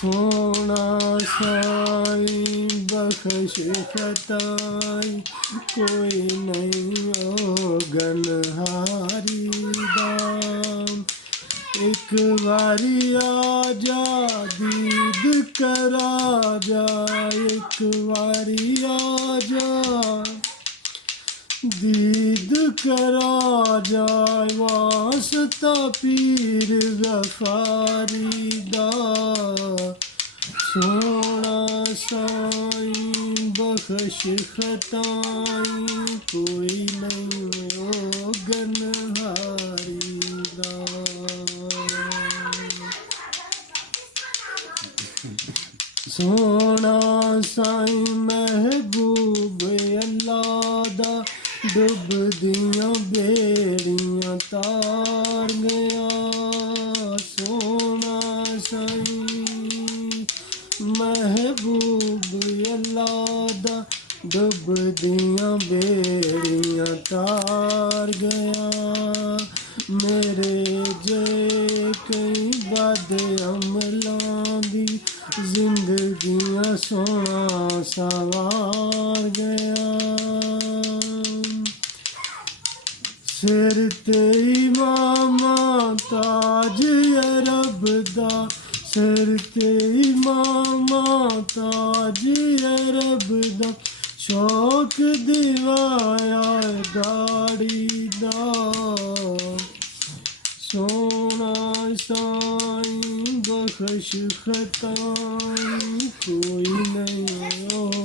सोना साईं बख्श खताई कोई नहीं ओ गनहारी दाम। एक बारी आजा दीद करा जा, एक बारी आजा दीद करा जाए वास्ता पीर गफारी दा। सोना साईं बख्श खताई कोई नहीं ओ गनहारी दा। सोना साईं महबूब अल्लाह दा डुबदियां बेड़ियां तार गया। सोना साईं महबूब अल्लाह दा डुबदियां बेड़ियां तार गया। मेरे जे कई बद अमलां दी जिंदगियां सोना सवार गया। सिर ते इमामा ताज अरब दा, सिर ते इमामा ताज अरब दा शौक दिवाया दाड़ी दा। सोना साईं बख्श खताई कोई नहीं ओ